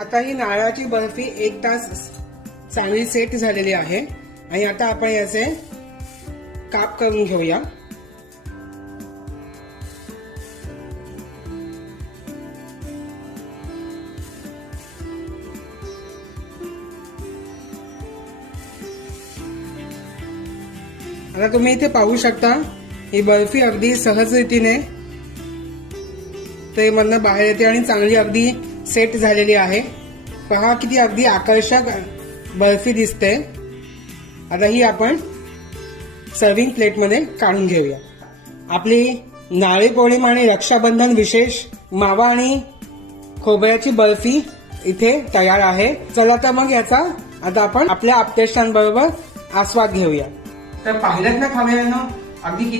आता ही नारळाची बर्फी 1 तास चांगली सेट झालेली आहे आणि आता आपण याचे काप करून घेऊया। आता तुम्ही इथे पाहू शकता ही बर्फी अगदी सहज रीतीने ते मधनं बाहेर येते आणि चांगली अगदी सेट झालेली आहे। पहा किती अगदी आकर्षक बर्फी दिसते। आता ही आपण सर्विंग प्लेट मध्ये काढून घेऊया। आपली नारळी पौर्णिमा आणि रक्षाबंधन विशेष मावा आणि खोबऱ्याची बर्फी इथे तयार आहे। चला तर मग याचा आता आपण आपल्या आप्तेष्टांबरोबर आस्वाद घेऊया। तर पाहिलं ना खाण्यानं अगदी किती